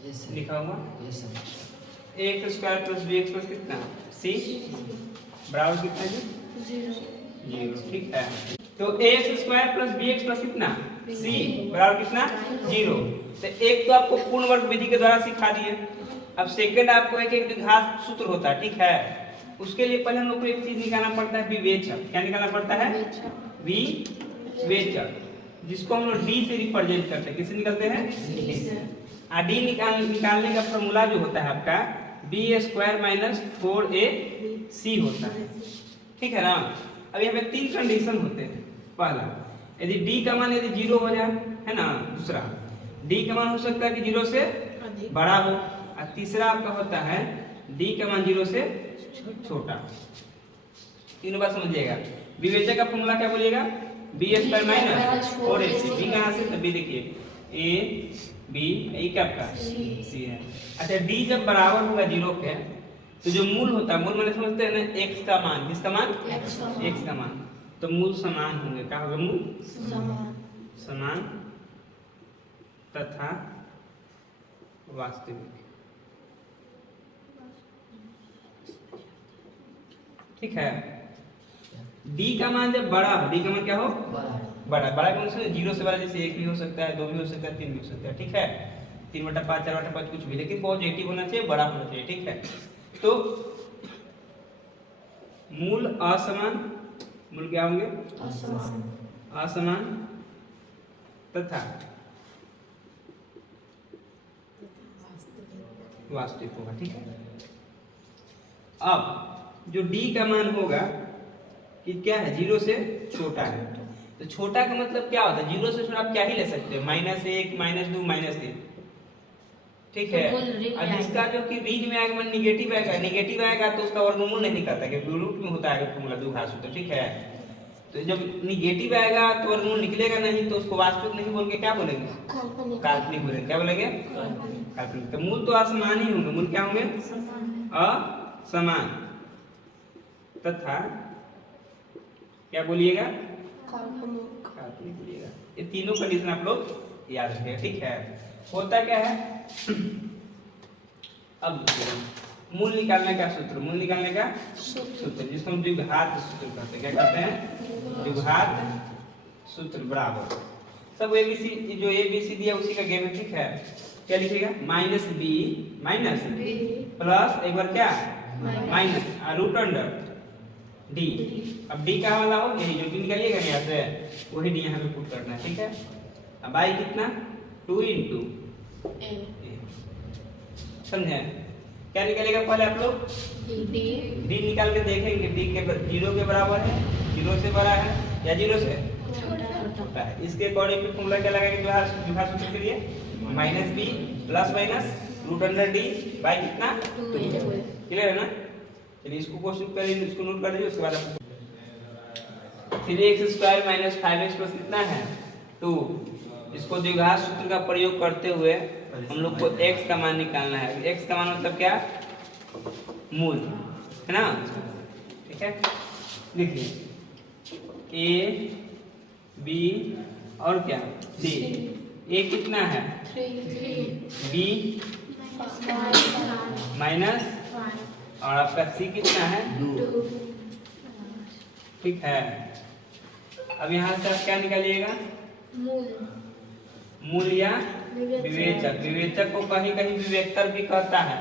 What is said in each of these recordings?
लिखा हुआ x square plus b x plus कितना सी बराबर कितना है 0। ठीक है, तो x square plus b x plus कितना सी बराबर कितना 0। तो एक तो आपको पूर्ण वर्ग विधि के द्वारा सिखा दिए। अब सेकंड आपको एक द्विघात सूत्र होता है, ठीक है। उसके लिए पहले हम लोग को एक चीज निकालना पड़ता है विवेचक। क्या निकालना पड़ता है विवेचक, जिसको हम लोग डी से रिप्रेजेंट करते हैं। किससे निकालते हैं डी निकालने का फॉर्मूला जो होता है आपका बी स्क्वायर माइनस 4ac होता है, ठीक है ना। अब यहाँ पे तीन कंडीशन होते हैं। पहला, यदि डी का मान यदि 0 हो जाए, है ना। दूसरा, डी का मान हो सकता है कि 0 से बड़ा हो। और तीसरा आपका होता है डी का मान 0 से छोटा। तीनों बात समझिएगा। विवेचक का फॉर्मूला क्या बोलिएगा B square minus 4ac। B कहाँ से, तभी देखिए ए बी, ये क्या आपका सी है। अच्छा, डी जब बराबर होगा 0 के, तो जो मूल होता है, मूल माने समझते हैं ना x का मान, किसका मान x का मान, तो मूल समान होंगे। क्या होगा मूल समान तथा वास्तविक। ठीक है, डी का मान जब बड़ा हो, डी का मान क्या हो बड़ा कौन सा 0 से बड़ा, जैसे 1 भी हो सकता है, 2 भी हो सकता है, 3 भी हो सकता है। ठीक है, 3/5 4/5 कुछ भी, लेकिन पॉजिटिव होना चाहिए, बड़ा होना चाहिए। ठीक है, तो मूल असमान, मूल क्या होंगे असमान तथा वास्तविक होगा। ठीक है, अब जो डी का मान होगा कि क्या है 0 से छोटा है, तो छोटा का मतलब क्या होता है 0 से छोटा आप क्या ही ले सकते हो -1 -2 -3। ठीक है, अब इसका जो कि बीच में आएगा निगेटिव आएगा तो उसका वर्गमूल नहीं निकलता, क्योंकि रूट में होता है फॉर्मूला द्विघात सूत्र। ठीक है, तो जब निगेटिव आएगा तो वर्गमूल निकलेगा नहीं, तो उसको वास्तविक नहीं बोल के क्या बोलेंगे काल्पनिक बोलेंगे। क्या बोलेंगे काल्पनिक। तो मूल तो असमान ही होंगे, मूल क्या होंगे असमान तथा क्या बोलिएगा काल्पनिक बोलिएगा। ये तीनों कंडीशन आप लोग याद रखिएगा। ठीक है, होता क्या है अब मूल निकालने का सूत्र, मूल निकालने का सूत्र जिसको हम द्विघात सूत्र कहते हैं। क्या कहते हैं द्विघात सूत्र बराबर सब एबीसी, जो एबीसी दिया उसी का गेम है। ठीक है, क्या लिखिएगा -b माइनस प्लस एक बार क्या माइनस रूट अंडर डी। अब डी कहाँ वाला हो, यही जो डी निकालिएगा यहाँ से वही डी यहाँ पे पुट करना है। ठीक है, अब आई कितना 2 × a, समझे। क्या निकालेगा पहले आप लोग डी निकाल के देखेंगे, डी के 0 के बराबर है, 0 से बड़ा है या 0 से छोटा है। इसके अकॉर्डिंग पे फॉर्मूला क्या लगाएंगे द्विघात सूत्र के लिए -b plus minus root under D by कितना 2। क्लियर है ना। चलिए इसको क्वेश्चन करिए, इसको नोट कर लीजिए। उसके बाद 3x square minus 5x plus कितना है 2। इसको द्विघात सूत्र का प्रयोग करते हुए हम लोग को x का मान निकालना है। x का मान मतलब क्या मूल, है ना। ठीक है, देखिए a b और क्या c। a कितना है 3, b माइनस और आपका c कितना है 2। ठीक है, अब यहाँ से आप क्या निकालिएगा मूल या विवेचक। विवेचक को कहीं कहीं विवेकतर भी कहता है,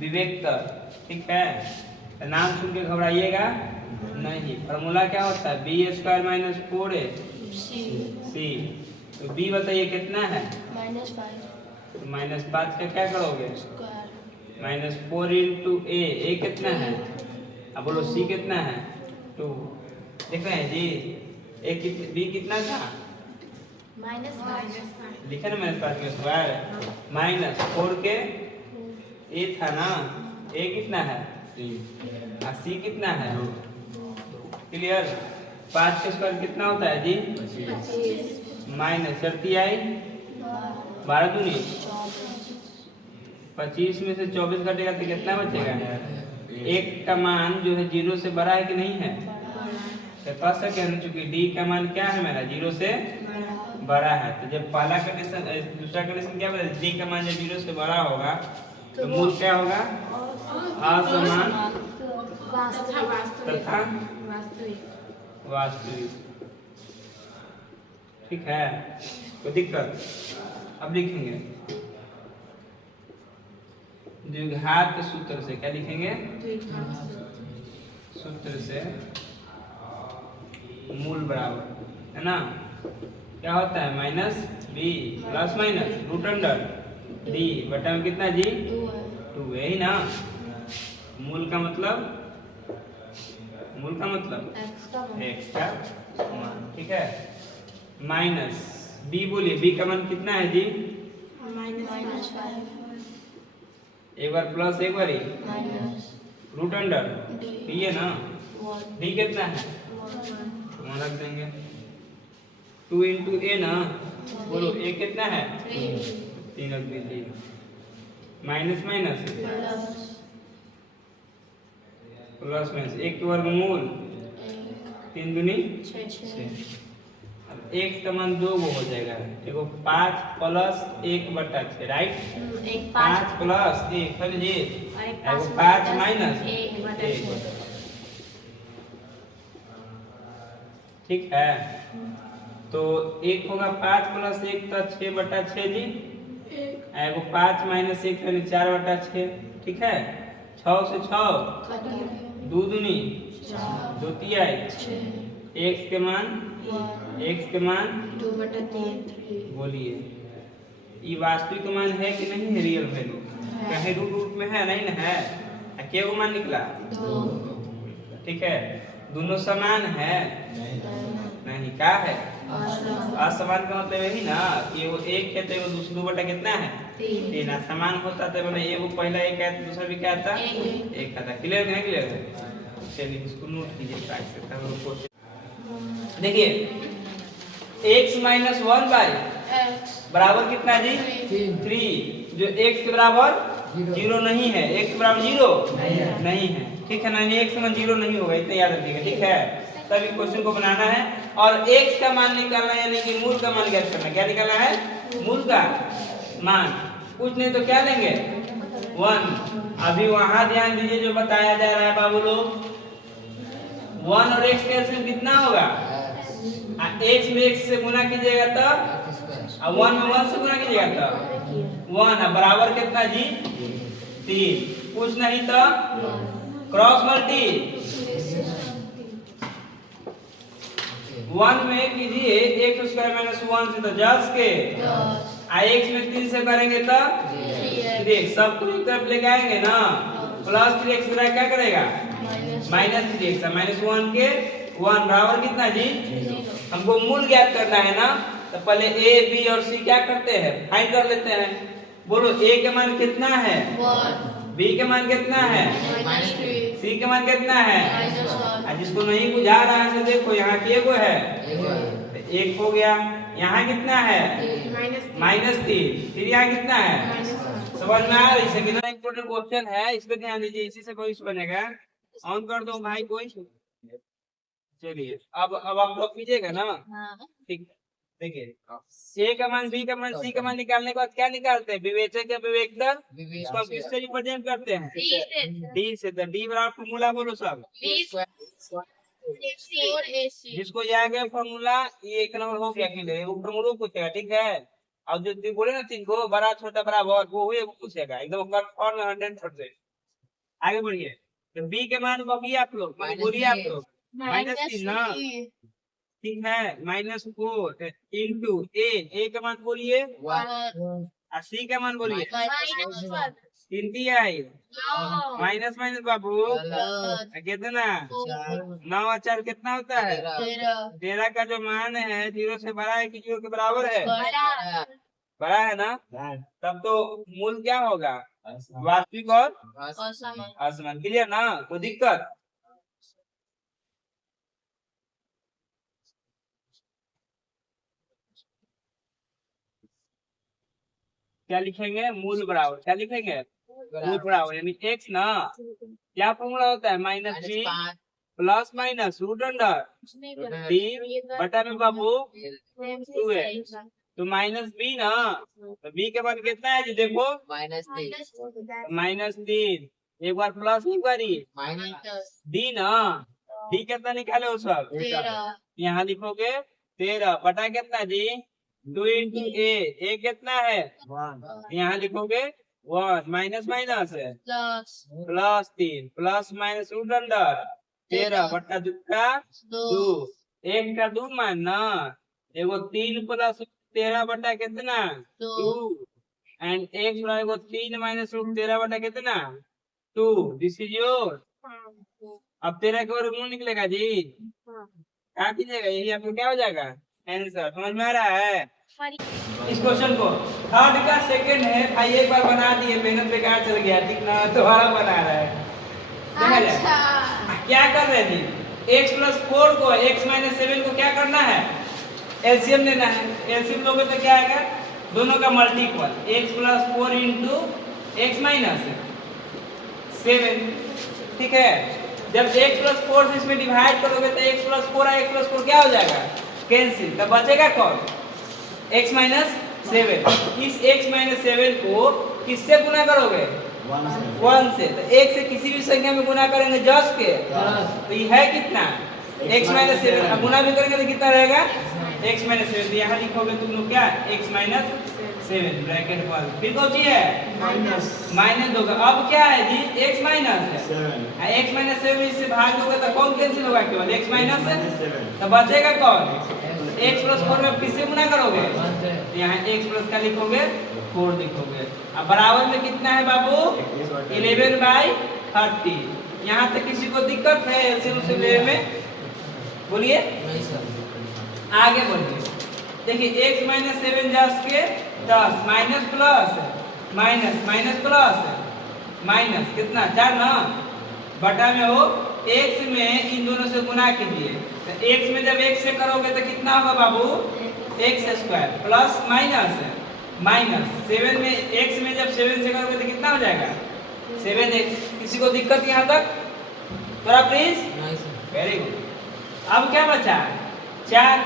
विवेकतर। ठीक है, तो नाम सुन के घबराइएगा नहीं। फॉर्मूला क्या होता है b स्क्वायर माइनस 4ac। तो b बताइए कितना है -5। तो -5 का क्या करोगे -4 × a कितना है, अब बोलो c कितना है 2। देख रहे हैं जी, b कितना था लिखे ना -5 के स्क्वायर -4 के a था ना, a कितना है 3 और c कितना है 2। क्लियर। 5 के स्क्वायर कितना होता है जी 25 माइनस 12 दूनी 25 में से 24 घटेगा तो कितना बचेगा। एक का मान जो है 0 से बड़ा है कि नहीं है, तो कह सके हम, चूंकि डी का मान क्या है मेरा 0 से बड़ा है। तो जब पहला कंडीशन दूसरा कंडीशन क्या बताया, डी का मान जब 0 से बड़ा होगा तो मूल क्या होगा, असमान तथा वास्तविक। ठीक है, कोई दिक्कत? अब लिखेंगे द्विघात सूत्र से, क्या लिखेंगे, सूत्र से मूल बराबर है ना, क्या होता है minus b plus minus root under D बटा में कितना जी 2 है ही ना। मूल का मतलब, मूल का मतलब x का मान। ठीक है, माइनस बी बोलिए, बी का मान कितना है जी, एक बार प्लस एक बार रूट अंडर डी है ना, डी कितना है वहां रख देंगे 2 इंटू ए ना, बोलो ए कितना है 3 रख दीजिए, माइनस माइनस प्लस माइनस, एक के वर्गमूल 3 दूनी 6। अब x का मान 2 हो जाएगा, देखो 5 प्लस 1 बटा 6 राइट, 5 प्लस 1 फिर जी 5 माइनस 1 बटा 6। ठीक है, तो एक होगा 5 प्लस 1 तो 6 बटा 6 जी, एगो 5 माइनस 1 यानी 4 बटा 6। ठीक है, 6 से 6 2 दूनी 2 तिहाई, x के मान 2 बटा 3। बोलिए ये वास्तविक मान है कि नहीं है, रियल वैल्यू कहीं रूट रूट में है नहीं ना है, क्या वो मान निकला 2। ठीक है, दोनों समान है नहीं, क्या है असमान का मतलब यही ना कि वो एक है तो वो दूसरा बटा कितना है 3, समान होता तो मैंने ये वो पहला एक है तो दूसरा भी क्या था एक था। क्लियर है, क्लियर है? चलिए इसको नोट कीजिए। देखिए x माइनस 1 बाई बराबर कितना जी 3, जो x के बराबर 0 नहीं है, x के बराबर 0 नहीं है। ठीक है ना, x का मान 0 नहीं होगा, इतना याद रखिएगा। ठीक है, तभी क्वेश्चन को बनाना है और x का मान निकालना है, यानी कि मूल का मान ज्ञात करना। क्या निकालना है, मूल का मान। कुछ नहीं तो क्या लेंगे 1। अभी वहां ध्यान दीजिए जो बताया जा रहा है बाबू लोग, 1 और x का एलसीएम कितना होगा, x में x से गुना कीजिएगा तब, और 1 में 1 से गुना कीजिएगा तब 1 बराबर कितना जी 3। कुछ नहीं तो क्रॉस मल्टी 1 में कीजिए x स्क्वायर माइनस 1 से तो जस के, x में 3 से करेंगे तो देख सब को एक तरफ लेके आएंगे ना, प्लस 3x क्या करेगा माइनस 3x, माइनस 1 के 1 बराबर कितना जी, हमको मूल ज्ञात करना है ना, तो पहले a b और c क्या करते हैं फाइंड कर लेते हैं। बोलो a के मान कितना है 1, b के मान कितना है -3, c के मान कितना है, जिसको नहीं बुझा रहा है तो देखो यहाँ के को है 1 हो गया, यहाँ कितना है -3, फिर यहाँ कितना है, समझ में आ रही है? कितना इंपॉर्टेंट क्वेश्चन है, इस पे ध्यान दीजिए, इसी से भविष्य बनेगा। ऑन कर दो भाई कोई। चलिए अब आप लोग कीजिएगा ना, ठीक। देखिए a का मान b का मान c का मान निकालने के बाद क्या निकालते हैं, विवेचक या विवेक दर, इसको हम किससे रिप्रेजेंट करते हैं d से। तो d बराबर फॉर्मूला बोलो सब, जिसको यहाँ गया फॉर्मूला ये 1 नंबर हो गया कि नहीं, वो फॉर्मूला पूछेगा। ठीक है, और जो बोले ना 3 को बड़ा छोटा बराबर वो हुए वो पूछेगा एकदम कन्फर्म 100%। आगे बढ़िए, तो b के मान बोलिए आप लोग, बोलिए आप लोग -3 ना, ठीक है, -4 इंटू a का मान बोलिए 1 और c का मान बोलिए 3 आई माइनस माइनस बाबू कितना 9 और 4 कितना होता है 13 का जो मान है 0 से बड़ा है कि 0 के बराबर है, बड़ा है ना, तब तो मूल क्या होगा वास्तविक और असमान। क्लियर ना, कोई दिक्कत? क्या लिखेंगे मूल बराबर, क्या लिखेंगे मूल बराबर यानी x ना, क्या फॉर्मूला होता है -3 प्लस माइनस रूट अंडर 3 बटा में बाबू 2x तो माइनस बी ना, तो बी के बाद कितना है जी देखो -3 एक बार प्लस एक बार डी ना, डी कितना निकाले हो सब यहाँ लिखोगे 13 बटा कितना जी 2 इंटू ए कितना है 1 यहाँ लिखोगे 1 माइनस माइनस है +3 प्लस माइनस रूट अंडर 13 बटा 2 का 2 1 का 2 मानना एगो 3 प्लस 13 बटा कितना 2 एंड x बराबर एगो 3 माइनस रूट 13 बटा कितना 2 दिस इज योर। अब 13 के वर्गमूल निकलेगा जी क्या कीजिएगा यही आपको क्या हो जाएगा आंसर। समझ में आ रहा है इस क्वेश्चन को? थर्ड का सेकंड है भाई, एक बार बना दिए मेहनत बेकार चल गया ठीक ना, दोबारा बना रहा है। अच्छा क्या कर रहे थे x + 4 को x - 7 को क्या करना है एलसीएम लेना है। एलसीएम लोगे तो क्या आएगा दोनों का मल्टीपल x + 4 इंटू x - 7 ठीक है। जब x + 4 से इसमें डिवाइड करोगे तो x + 4 और x + 4 क्या हो जाएगा कैंसिल, तब बचेगा कौन x - 7। इस x - 7 को किससे गुना करोगे 1 से, तो 1 से किसी भी संख्या में गुना करेंगे जस्ट के तो ये है कितना x - 7, अब गुना भी करेंगे तो कितना रहेगा x - 7, तो यहाँ लिखोगे तुम लोग क्या x - 7 ब्रैकेट बंद, फिर कौन सी है माइनस होगा। अब क्या है जी x माइनस है, x - 7 इससे भाग दोगे तो कौन कैंसिल होगा केवल x - तो बचेगा कौन x + 4 में किससे गुना करोगे यहाँ x प्लस का लिखोगे 4 लिखोगे। अब बराबर में कितना है बाबू 11/30। यहाँ तक किसी को दिक्कत है एलसीएम से लेने में बोलिए आगे बढ़िए। देखिए x - 7 जस्ट के 10 minus plus minus minus plus minus कितना 4 ना बटा में हो x में इन दोनों से गुना कीजिए तो x में जब x से करोगे तो कितना होगा बाबू x² प्लस माइनस माइनस 7 में x में जब 7 से करोगे तो कितना हो जाएगा 7x। किसी को दिक्कत यहाँ तक थोड़ा प्लीज वेरी गुड। अब क्या बचा 4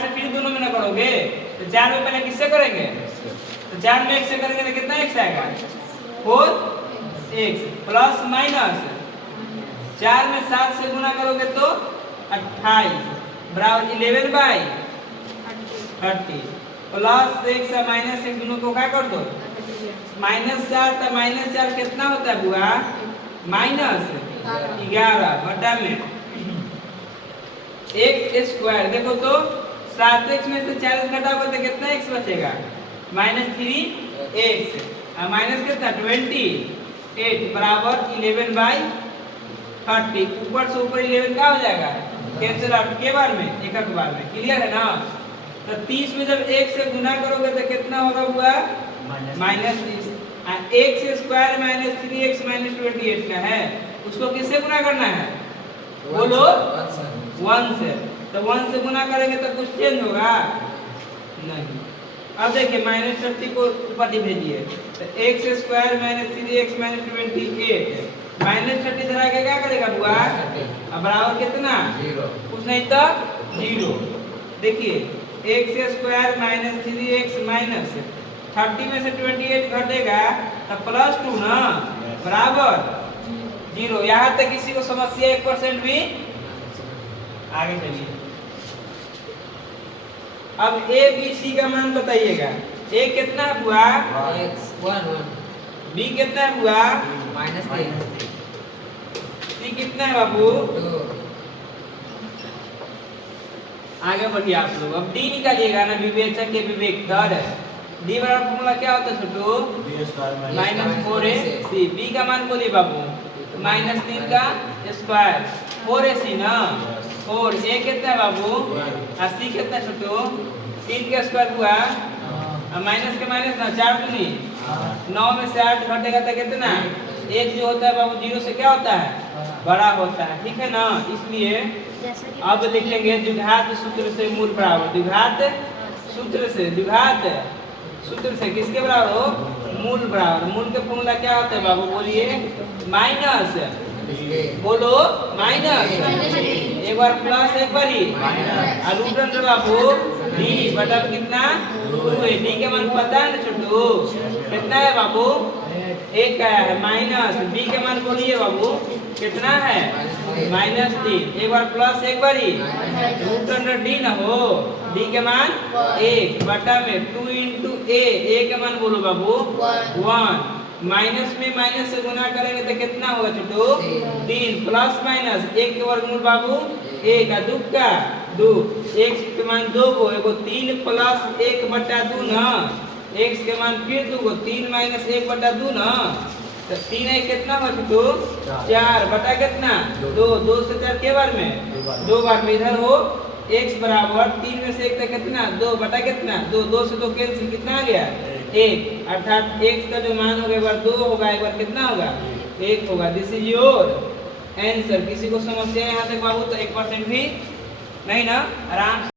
से फिर दोनों में ना करोगे तो 4 में पहले किससे करेंगे तो 4 में x से करेंगे तो कितना x आएगा 4x प्लस माइनस 4 में 7 से गुना करोगे तो 28 बराबर 11/30 प्लस x और माइनस x दोनों को क्या कर दो -4 तो -4 कितना होता है बुआ -11 बटा में x² देखो तो 7x में से 4x घटाओगे तो कितना x बचेगा -3x और माइनस कितना 28 बराबर 11/30। ऊपर से ऊपर 11 क्या हो जाएगा कैंसिल आउट के बार में एक बार में क्लियर है ना। तो 30 में जब 1 से गुना करोगे तो कितना होगा बुआ -30 x² -3x -28 का है उसको किससे गुना करना है बोलो 1 से। तो 1 से गुना करेंगे तो कुछ चेंज होगा नहीं। अब देखिए -30 को ऊपर भेजिए तो x² -3x -28 -30 इधर आके क्या करेगा बुआ अब बराबर कितना 0 कुछ नहीं तो 0। देखिए x² -3x 30 में से 28 घटेगा तो +2 ना बराबर 0। यहाँ तक किसी को समस्या 1% भी आगे चलिए। अब a b c का मान बताइएगा a कितना है बुआ b कितना है बुआ c कितना है बाबू आगे बढ़िए आप लोग। अब d निकालिएगा ना विवेचक के विवेक दर d बराबर फॉर्मूला क्या होता है छोटू -4ac। b का मान बोलिए बाबू -3 का स्क्वायर 4ac ना 4 a कितना है बाबू और c कितना छोटू 3 का स्क्वायर हुआ और माइनस के माइनस ना 4 दूनी 9 में से 8 घटेगा तो कितना 1 जो होता है बाबू 0 से क्या होता है बड़ा होता है ठीक है ना। इसलिए अब लिखेंगे द्विघात सूत्र से मूल बराबर द्विघात सूत्र से किसके बराबर हो मूल बराबर। मूल के फॉर्मूला क्या होता है बाबू बोलिए माइनस बोलो माइनस, एक बार प्लस एक बार ही और रूट अंडर बाबू डी बटा में कितना 2 है। डी के मान पता है ना छोटू कितना है बाबू, एक का है माइनस डी के मान बोलिए बाबू कितना है -3, एक बार प्लस एक बार ही रूट अंडर डी ना हो, डी के मान 1 बटा में 2 इंटू ए के मान बोलो बाबू 1, माइनस में माइनस से गुना करेंगे तो कितना होगा छोटू 3, प्लस माइनस 1 के वर्गमूल बाबू 1 का 2 का 2, x के मान 2 को एगो 3 प्लस 1 बटा 2 ना, x के मान फिर 2 को 3 माइनस 1 बटा 2 ना, तो 3 है कितना हो छोटू 4 बटा कितना 2, 2 से 4 के बार में 2 बार में इधर हो x बराबर 3 में से 1 तक कितना 2 बटा कितना 2, 2 से 2 कैंसिल कितना आ गया 1, अर्थात x का जो मान होगा एक बार 2 होगा एक बार कितना होगा 1 होगा। This is your answer. किसी को समस्या यहाँ तक बाबू तो 1% भी नहीं ना, आराम